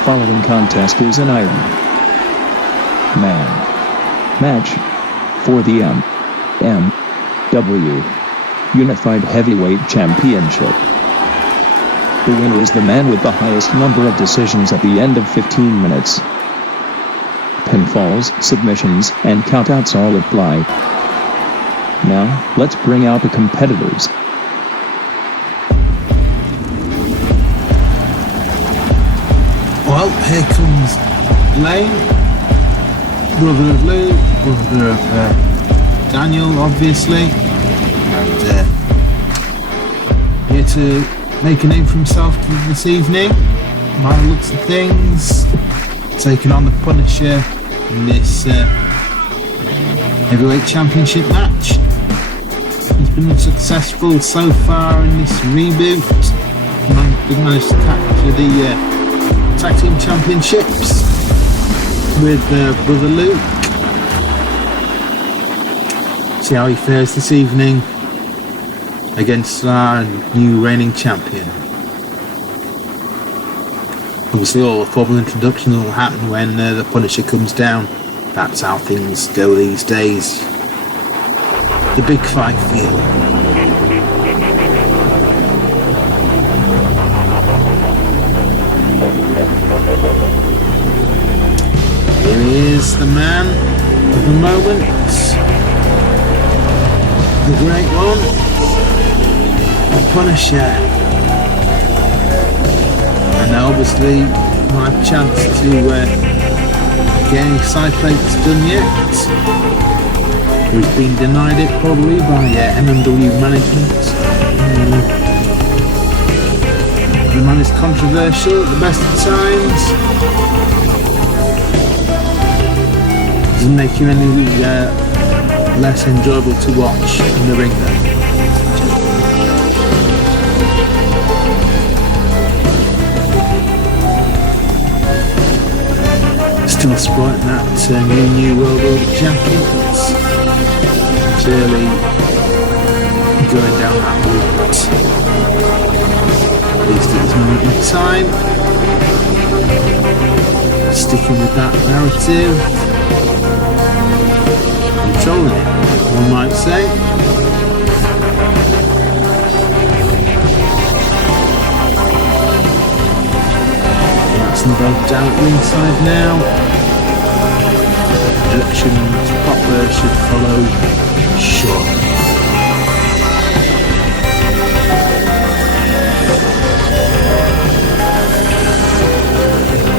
following contest is an Iron Man match for the MMW Unified Heavyweight Championship. The winner is the man with the highest number of decisions at the end of 15 minutes. Pinfalls, submissions, and countouts all apply. Now, let's bring out the competitors. Well, here comes Layne, brother of Lou, brother of Daniel, obviously, and here to make a name for himself this evening, by the looks of things, taking on the Punisher in this heavyweight championship match. He's been unsuccessful so far in this reboot. He managed to capture the tag team championships with brother Luke. See how he fares this evening against our new reigning champion. Obviously all the formal introduction will happen when the Punisher comes down. That's how things go these days. The big fight feel. Here he is, the man of the moment, the great one, the Punisher. And now obviously my chance to get any side plates done yet. He's been denied it probably by MMW management. The man is controversial at the best of times. Doesn't make him any less enjoyable to watch in the ring though. Still sporting that new World Order jacket. Clearly going down that route. At least at this moment in time. Sticking with that narrative. Controlling it, one might say. That's no doubt ringside now. Introductions proper should follow shortly.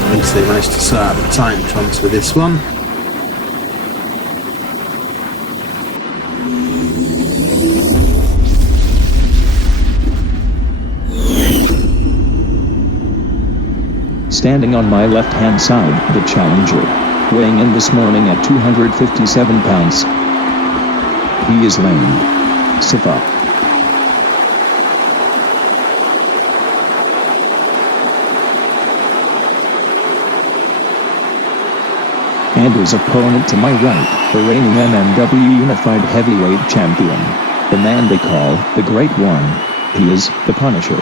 At least they managed to sort out the time transfer this one. Standing on my left-hand side, the challenger, weighing in this morning at 257 pounds. He is Layne Sifer. And his opponent to my right, the reigning MMW Unified Heavyweight Champion, the man they call the Great One. He is the Punisher.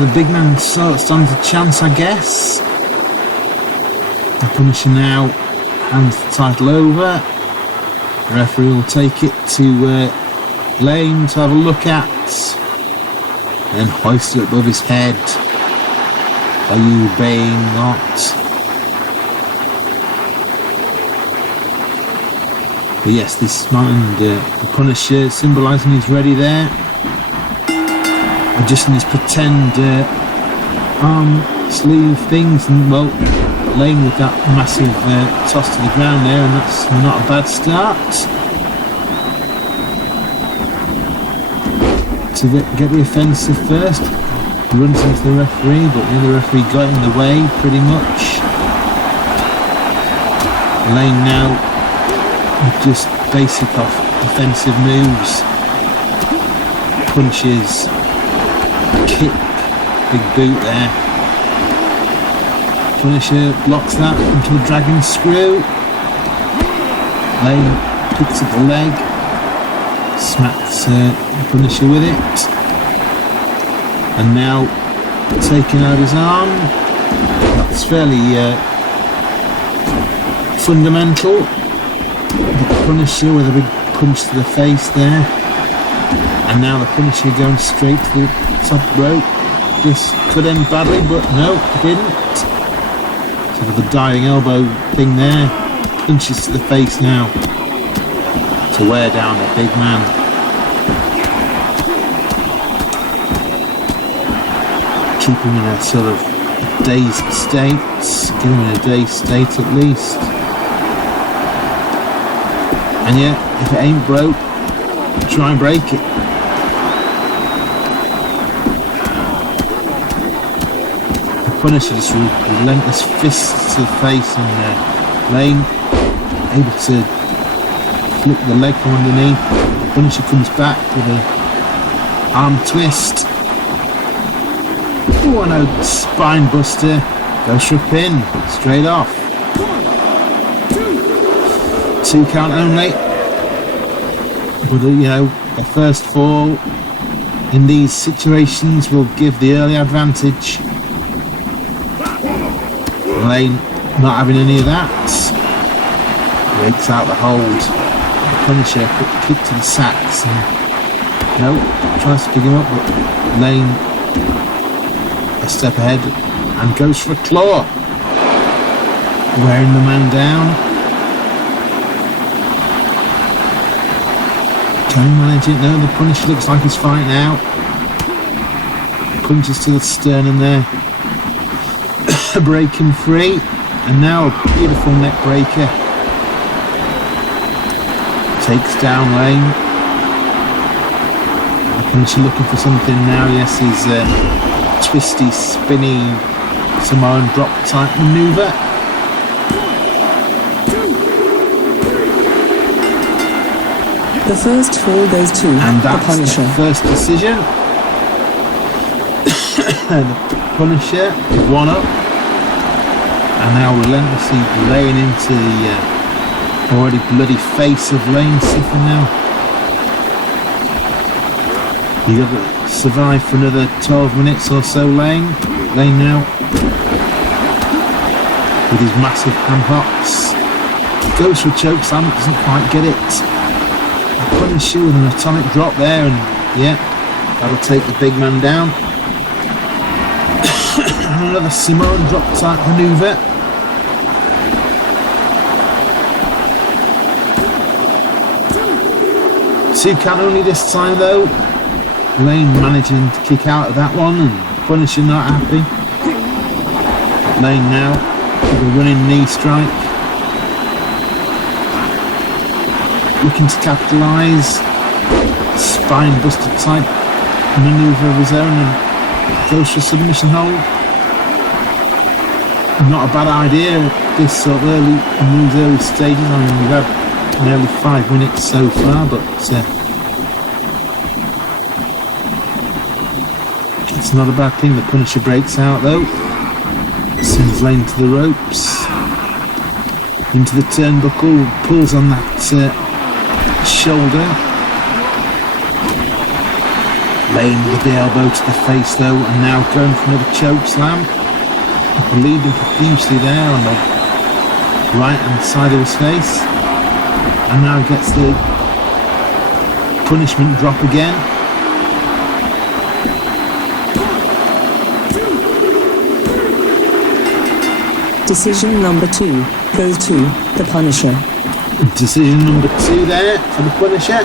The big man stands a chance, I guess. The Punisher now hands the title over. The referee will take it to Layne to have a look at and hoist it above his head. Are you obeying that? But yes, this man, the Punisher, symbolising he's ready there. Just in his pretend arm sleeve things, and well, Layne with that massive toss to the ground there, and that's not a bad start. To get the offensive first, runs into the referee, but the other referee got in the way pretty much. Layne now with just basic offensive moves, punches, kick, big boot there. Punisher blocks that into a dragon screw. Layne picks up the leg, smacks the Punisher with it. And now taking out his arm. That's fairly fundamental. The Punisher with a big punch to the face there. And now the Punisher going straight to the top rope. This could end badly, but no, it didn't. So with the diving elbow thing there, punches to the face now to wear down the big man. Keep him in a sort of dazed state, get him in a dazed state at least. And yeah, if it ain't broke, try and break it. The Punisher just relentless fists to the face, and Layne able to flip the leg from underneath. The Punisher comes back with an arm twist. Oh, and a spine buster. Goes for a pin, straight off. 2 count only. But a first fall in these situations will give the early advantage. Layne not having any of that. Breaks out the hold. The Punisher kick to the sacks. And, tries to pick him up, but Layne a step ahead and goes for a claw. Wearing the man down. Can he manage it? No, the Punisher looks like he's fighting out. Punches to the sternum there. Breaking free. And now a beautiful neck breaker. Takes down Layne. The Punisher looking for something now. Yes, he's twisty, spinny, Samoan drop type maneuver. The first fall goes to and that's the Punisher. The first decision. The Punisher is one up, and now relentlessly laying into the already bloody face of Layne Sifer now. You got to survive for another 12 minutes or so, Layne. Layne now with his massive hand hops. Goes for a choke slam, doesn't quite get it. Punisher with an atomic drop there, and yeah, that'll take the big man down. Another Samoan drop type maneuver. Two count only this time though. Layne managing to kick out of that one, and Punisher not happy. Layne now with a running knee strike. Looking to capitalise. Spine buster type manoeuvre of his own, and goes for submission hold. Not a bad idea at this sort of in these early stages. I mean, we've had nearly 5 minutes so far, but it's not a bad thing. The Punisher breaks out though. Sends Layne to the ropes. Into the turnbuckle, pulls on that shoulder. Layne with the elbow to the face though, and now going for another choke slam. Bleeding profusely there on the right hand side of his face. And now gets the punishment drop again. Decision number 2 goes to the Punisher. Decision number 2 there for the Punisher.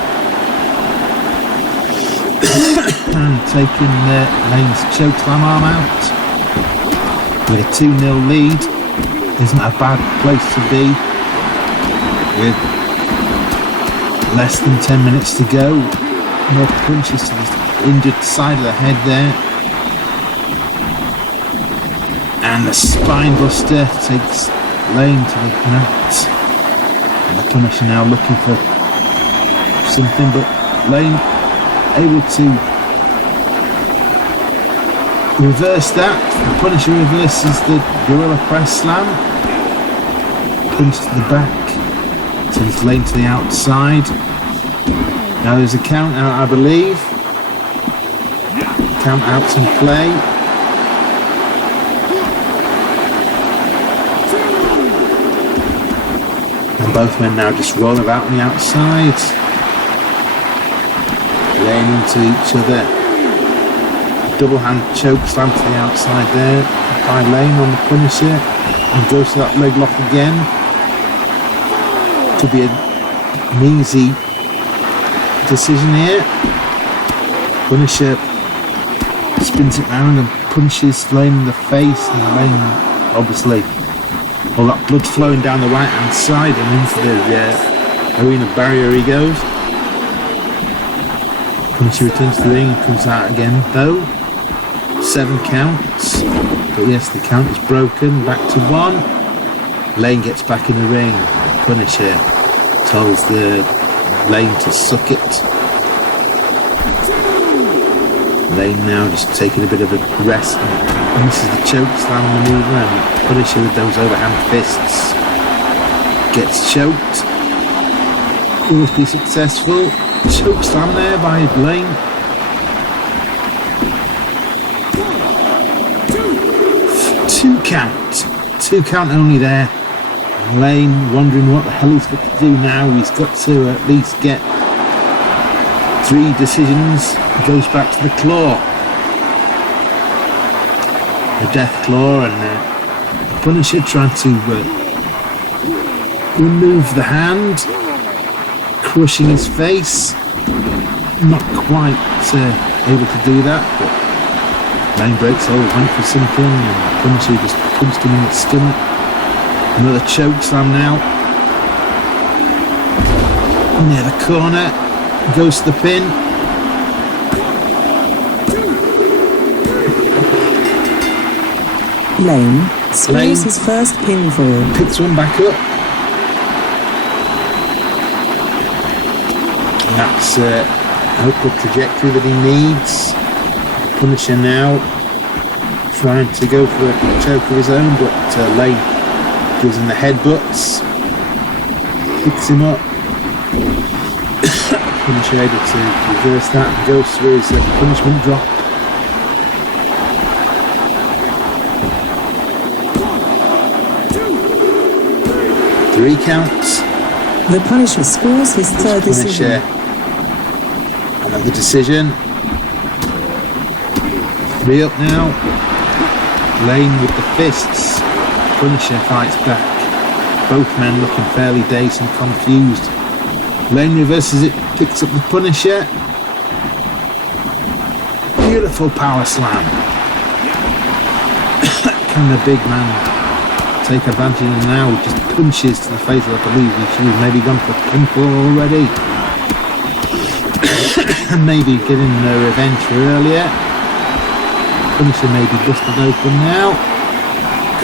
And taking Layne's chokeslam arm out. With a 2-0 lead. Isn't a bad place to be. With less than 10 minutes to go. More punches to the injured side of the head there. And the spine buster takes Layne to the mat. And the Punisher now looking for something, but Layne able to reverse that. The Punisher reverses the Gorilla Press Slam. Punch to the back. Sends Layne to the outside. Now there's a count out, I believe. Count out's in play. And both men now just roll about on the outside. Laying into each other. Double hand choke slam to the outside there by Layne on the Punisher. And goes to that leg lock again. Could be an easy decision here. Punisher spins it round and punches Layne in the face, and Layne, obviously, all that blood flowing down the right hand side and into the arena barrier he goes. Punisher returns to the ring and comes out again though. 7 counts, but yes, the count is broken. Back to 1. Layne gets back in the ring. Punisher tells the Layne to suck it. Layne now just taking a bit of a rest. And this is the choke slam maneuver, and Punisher with those overhand fists gets choked. Will be successful. Choke slam there by Layne. 2 count. 2 count only there. Layne wondering what the hell he's got to do now. He's got to at least get 3 decisions. He goes back to the claw. The death claw, and the Punisher trying to remove the hand, crushing his face. Not quite able to do that, but Layne breaks hold, went for something, and Punisher just punched him in the stomach. Another choke slam now. Near the corner, goes to the pin. Layne scores his first pinfall. Picks one back up. And that's an upward trajectory that he needs. Punisher now trying to go for a choke of his own, but Layne gives him the headbutts. Picks him up. Punisher able to reverse that and goes through his punishment drop. Three counts. The Punisher scores his third decision. Another decision. 3 up now. Layne with the fists. Punisher fights back. Both men looking fairly dazed and confused. Layne reverses it, picks up the Punisher. Beautiful power slam. Can the big man take advantage of it now? He just punches to the face. I believe he should have maybe gone for a pinfall already. And maybe getting the revenge for earlier. Punisher may be busted open now.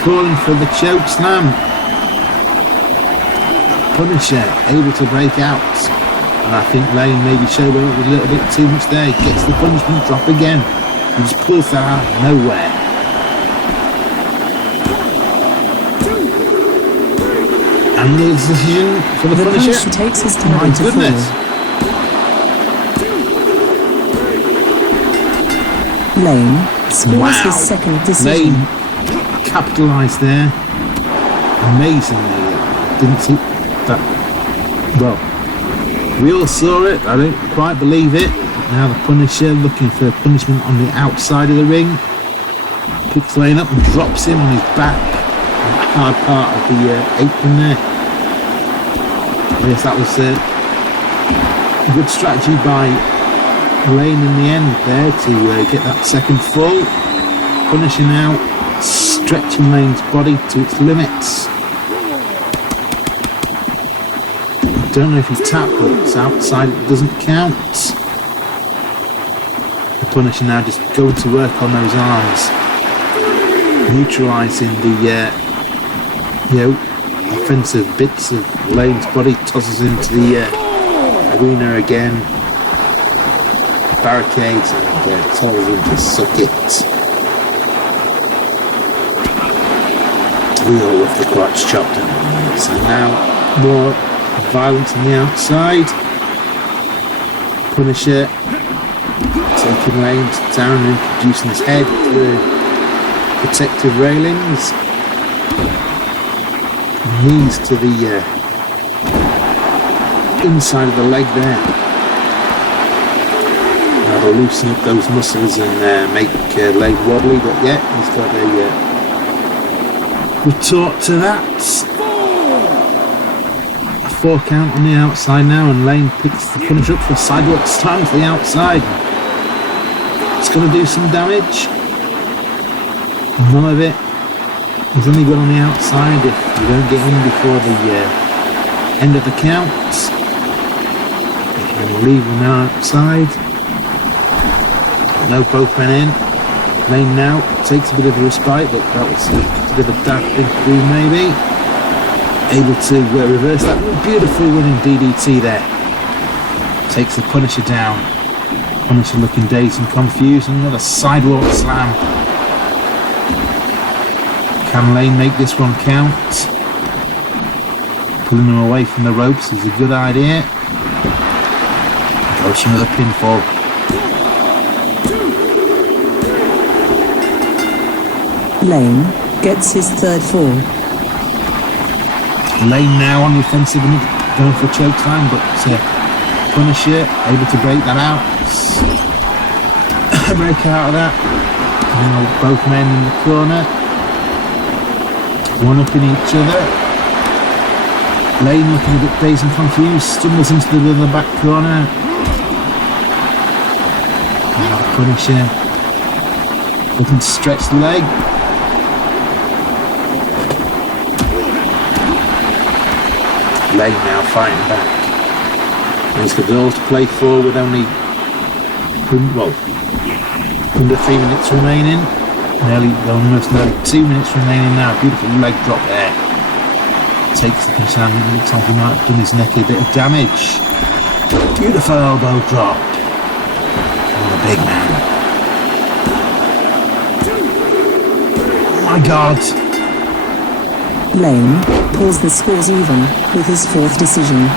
Calling for the choke slam. Punisher able to break out. And I think Layne maybe showed up a little bit too much there. He gets the punishment drop again. He just pulls that out of nowhere. And the decision for the Punisher. Punisher takes his time My to goodness. fall. Layne scores his second decision. Layne capitalised there. Amazingly. Didn't see that. Well, we all saw it. I don't quite believe it. Now the Punisher looking for punishment on the outside of the ring. Picks Layne up and drops him on his back. On the hard part of the apron there. Yes, that was a good strategy by Layne in the end there to get that second fall. Punisher now stretching Layne's body to its limits. I don't know if he tapped, but it's outside, it doesn't count. The Punisher now just going to work on those arms, neutralising the offensive bits of Layne's body, tosses him to the arena again, barricades, and tells him to suck it. We all love the crotch chop, don't we? So now more violence on the outside. Punisher taking Layne down and introducing his head to the protective railings. Knees to the inside of the leg there. That'll loosen up those muscles and make Layne wobbly, but yeah, he's got a retort to that. A 4 count on the outside now, and Layne picks the Punisher up for a sidewalk slam to the outside. It's going to do some damage. None of it. He's only good on the outside if you don't get in before the end of the count. You can leave him outside. No, both men in. Layne now takes a bit of a respite, but that was a bit of a daft thing to do maybe. Able to reverse that beautiful winning DDT there. Takes the Punisher down. Punisher looking dazed and confused. Another sidewalk slam. Can Layne make this one count? Pulling him away from the ropes is a good idea. Goes for another pinfall. Layne gets his third fall. Layne now on the offensive and going for a choke slam, but Punisher able to break that out. Break out of that. Now both men in the corner. One up in each other. Layne looking a bit dazed and confused, stumbles into the other back corner. Punisher looking to stretch the leg. Layne now fighting back. He's got it all to play for with only under 3 minutes remaining. Almost 2 minutes remaining now. Beautiful leg drop there. Takes the concern. It looks like he might have done his neck a bit of damage. Beautiful elbow drop. Oh, the big man. Oh my God. Layne pulls the scores even with his 4th decision.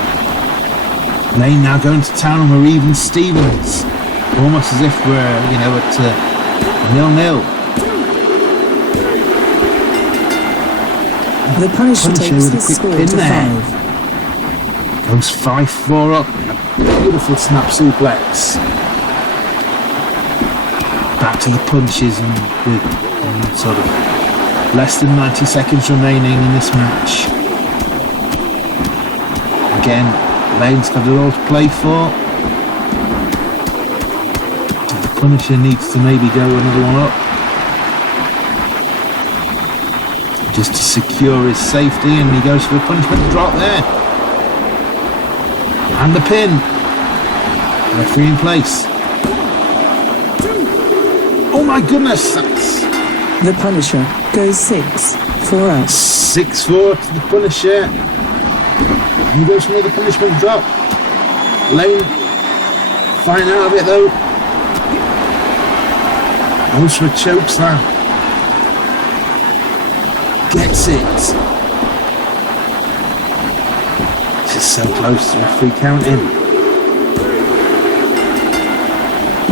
Layne now going to town and we're even Stevens. Almost as if we're, at 0-0. The Punisher takes his score to 5. Goes 5-4 up. Beautiful snap suplex. Back to the punches and with sort of less than 90 seconds remaining in this match. Again, Layne's got it all to play for. The Punisher needs to maybe go another one up. Just to secure his safety, and he goes for a punishment drop there. And the pin. Referee in place. Oh my goodness, that's... The Punisher goes 6-4 out. 6-4 to the Punisher. And he goes for another punishment drop. Layne fine out of it though. Goes for a choke slam. Gets it. Just so close to referee counting.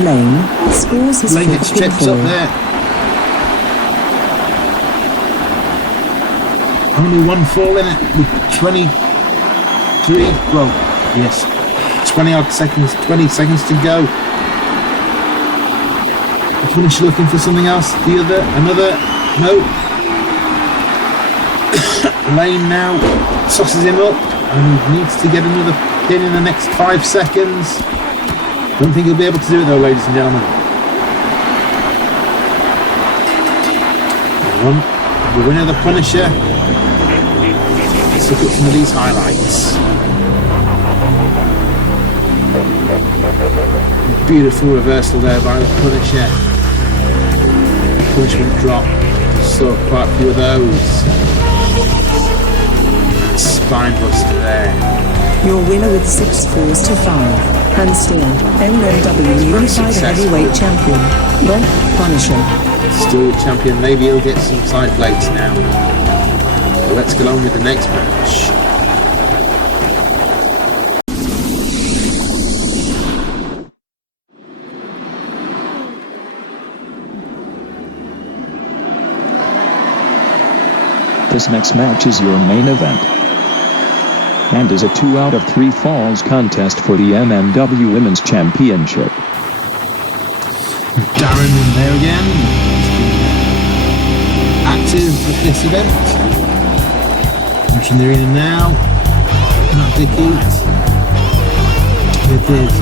Layne scores his Layne gets checked up there. Only one fall in it with 20 odd seconds, 20 seconds to go. The Punisher looking for something else. Another, no. Layne now tosses him up and needs to get another pin in the next 5 seconds. Don't think he'll be able to do it though, ladies and gentlemen. The winner, the Punisher. Let's look at some of these highlights. Beautiful reversal there by the Punisher. Punishment drop. Saw quite a few of those. Spine buster there. Your winner with 6 falls to 5. And still, MMW Unified Heavyweight Champion, the Punisher. Still champion. Maybe he'll get some side plates now. Well, let's get on with the next match. This next match is your main event and is a 2 out of 3 falls contest for the MMW Women's Championship. Darren in there again. Active at this event. Entering the arena now. Not Dickie. It is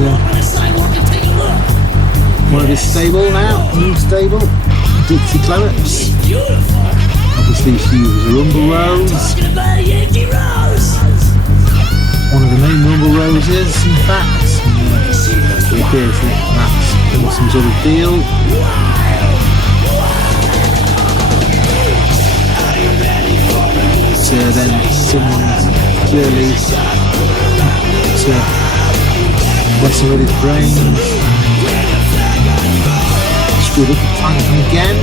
one of his stable now. New stable. Dixie Clemets. Obviously she was a Rumble Rose. One of the main Rumble Roses, in fact. It appears that that's some sort of deal. So then someone's clearly messing with his brains. Screwed up the tank again.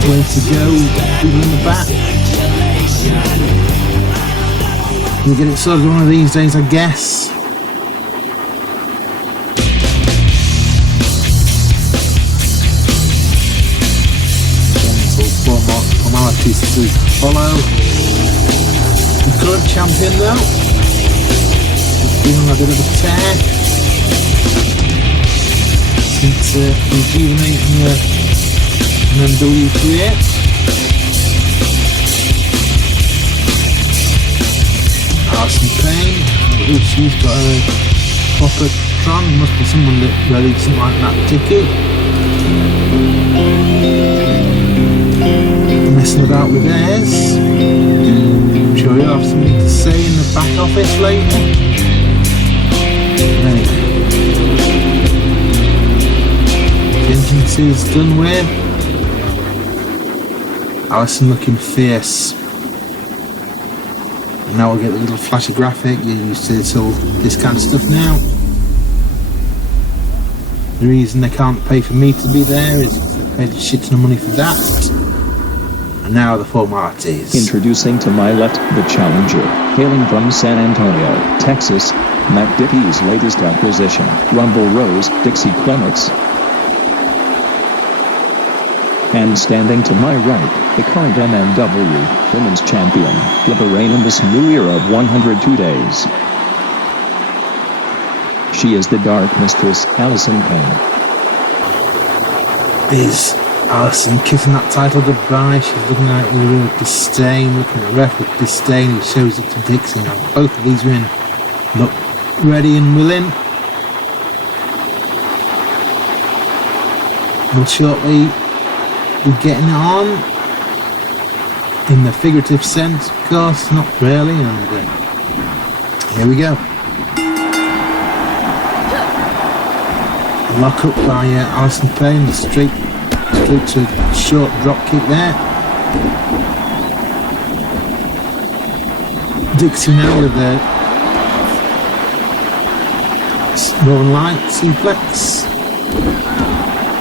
Way to go, people in the back. We'll get it sorted one of these days, I guess. Formalities to follow. The current champion though, has been on a bit of a tear since rejuvenating the MMW career. Alyson Paine, she's got a proper tron, must be someone that really doesn't like that Dickie. Messing about with theirs. I'm sure you'll have something to say in the back office later. Anyway. The entrance is done with. Alyson looking fierce. And now we'll get the little flashy graphic. You're used to this kind of stuff now. The reason they can't pay for me to be there is because they paid a shit ton of money for that. And now the formalities. Introducing to my left, the challenger, hailing from San Antonio, Texas, Matt Dickie's latest acquisition, Rumble Rose, Dixie Clemets. And standing to my right, the current MMW Women's Champion, with a reign in this new era of 102 days. She is the Dark Mistress, Alyson Paine. Is Alyson kissing that title goodbye? She's looking at it with real disdain, looking at the ref with disdain. He shows it to Dixie. Both of these women look ready and willing. We'll shortly be getting it on. In the figurative sense, of course, not really. And here we go. Lock up by Alyson Paine, the straight to short drop kick there. Dixie now with the Northern Light suplex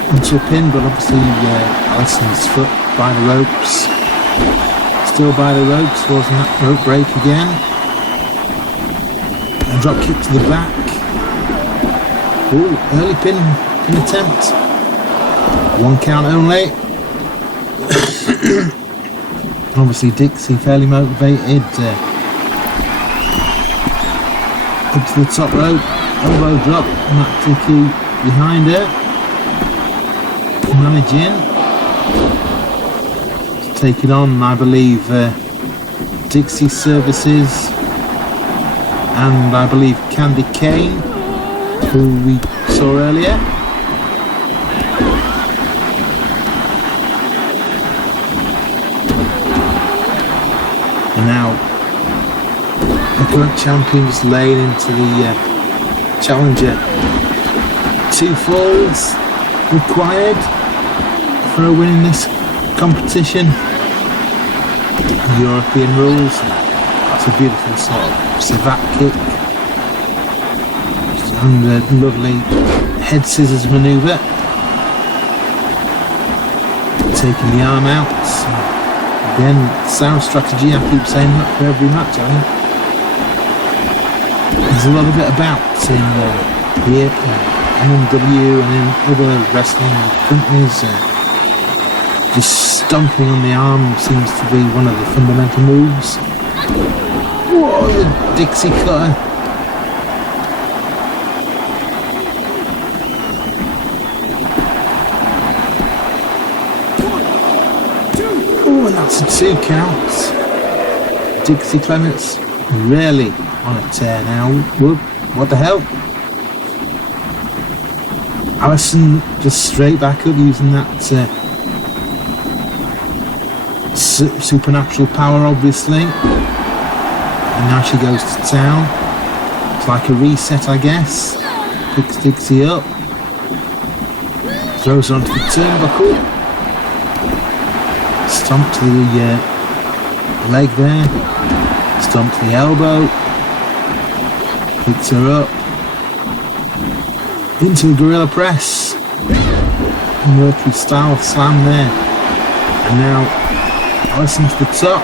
into a pin, but obviously Alyson's foot by the ropes. Still by the ropes, forcing that rope break again. A drop kick to the back. Ooh, early pin attempt. 1 count only. Obviously Dixie fairly motivated. Up to the top rope. Elbow drop. Matt Dickie behind her. Managing. To take it on, I believe, Dixie Services. And I believe Candy Kane, who we saw earlier. And now the current champion is laying into the challenger. 2 falls required for a win in this competition. European rules. That's a beautiful sort of savate kick. And a lovely head scissors manoeuvre. Taking the arm out. Again, sound strategy, I keep saying that for every match, I think. There's a lot of it about in MMW and in other wrestling companies. Just stomping on the arm seems to be one of the fundamental moves. Whoa, the Dixie cutter. Oh, and that's a 2 count. Dixie Clemets really on a tear now. What the hell? Alyson just straight back up using that supernatural power, obviously. And now she goes to town. It's like a reset, I guess. Picks Dixie up. Throws her onto the turnbuckle. Stomp to the leg there. Stomp to the elbow. Picks her up. Into a gorilla press. Mercury style slam there. And now Alyson to the top.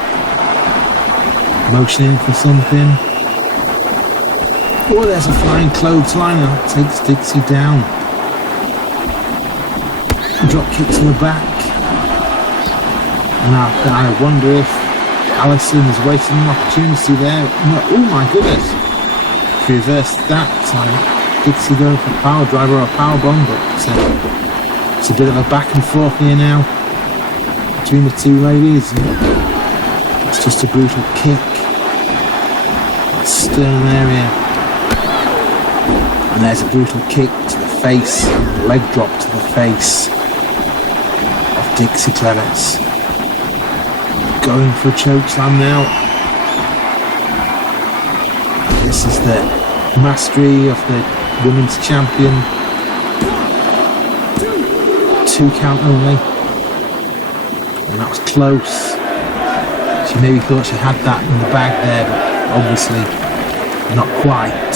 Motioning for something. Oh, there's a flying clothesline that takes Dixie down. Drop kick to the back. And I wonder if Alyson is wasting an opportunity there. No, oh my goodness. If you reverse that time. Dixie going for a power driver or a power bomb, but it's a bit of a back and forth here now between the two ladies. It's just a brutal kick. Sternum area. And there's a brutal kick to the face, and a leg drop to the face of Dixie Clemets. Going for a choke slam now. This is the mastery of the women's champion. 2 count only. And that was close. She maybe thought she had that in the bag there, but obviously not quite.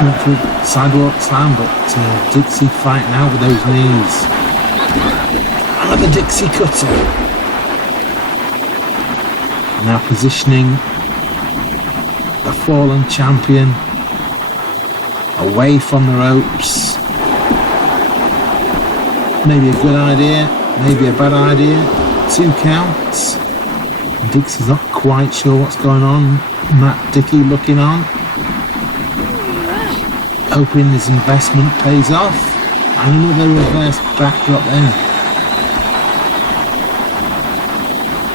Went for a sidewalk slam, but Dixie fighting out with those knees. Another Dixie cutter. Now positioning the fallen champion away from the ropes. Maybe a good idea, maybe a bad idea. 2 counts. Dixie's not quite sure what's going on. Dickie looking on, hoping his investment pays off. And another reverse backdrop there.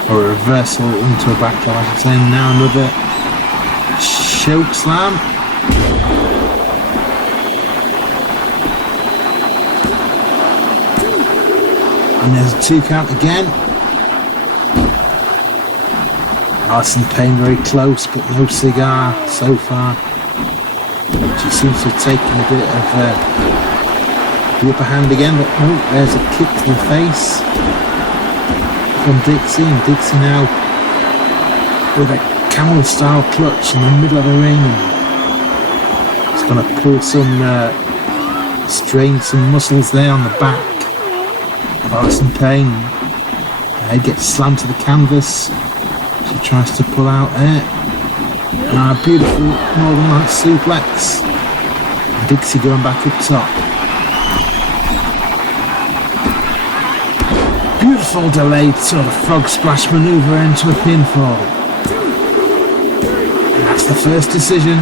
Or a reversal into a backdrop, I should say. Now another choke slam. And there's a 2 count again. Alyson Paine very close, but no cigar so far. She seems to have taken a bit of the upper hand again, but no, there's a kick to the face from Dixie, and Dixie now with a camel style clutch in the middle of the ring. It's going to pull some, strain some muscles there on the back of Alyson Paine. Head gets slammed to the canvas. She tries to pull out there. And a beautiful Northern Lights suplex. And Dixie going back up top. Beautiful delayed sort of frog splash maneuver into a pinfall. That's the first decision.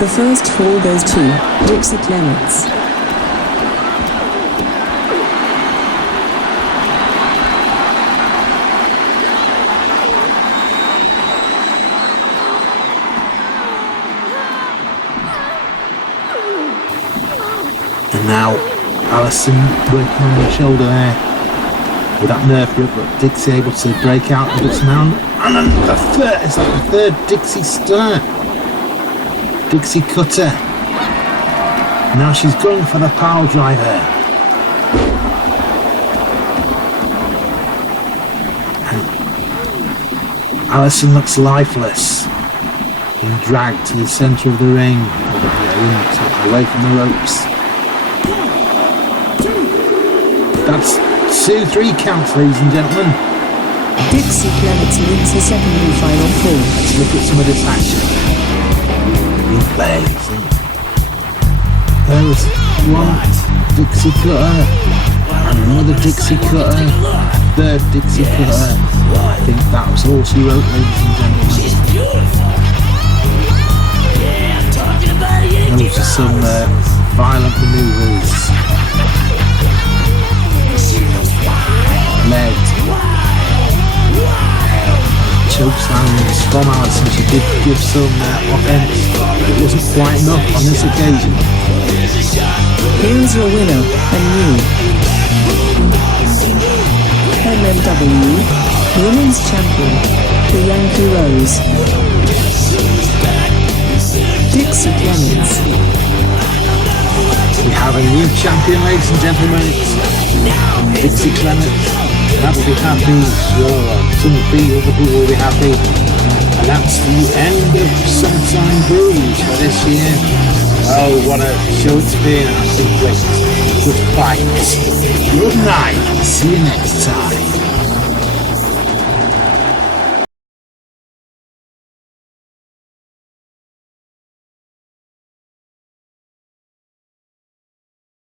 The first fall goes to Dixie Clemets. And now Alyson working on the shoulder there with that nerve grip, but Dixie able to break out and get some out. And then the third, it's like the third Dixie stunner. Dixie cutter. Now she's going for the power driver. And Alyson looks lifeless, being dragged to the centre of the ring, away from the ropes. That's 2-3 counts, ladies and gentlemen. Dixie Clemets wins her second and final fall. Let's look at some of this action. Replays. There was 1, Dixie cutter, and another Dixie cutter, third Dixie cutter. I think that was all she wrote, ladies and gentlemen. Those are some violent manoeuvres. Led. Chokeslams from Alyson. She did give some offense, but it wasn't quite enough on this occasion. Here's your winner, and new MMW Women's Champion, the Yankee Rose, Dixie Clemets. We have a new champion, ladies and gentlemen. It's Dixie Clemets. That will be happy, sure. Some of the other people will be happy. And that's the end of SummerTime Bruise for this year. Oh, what a show it's been. I think good fight. Good night. See you next time.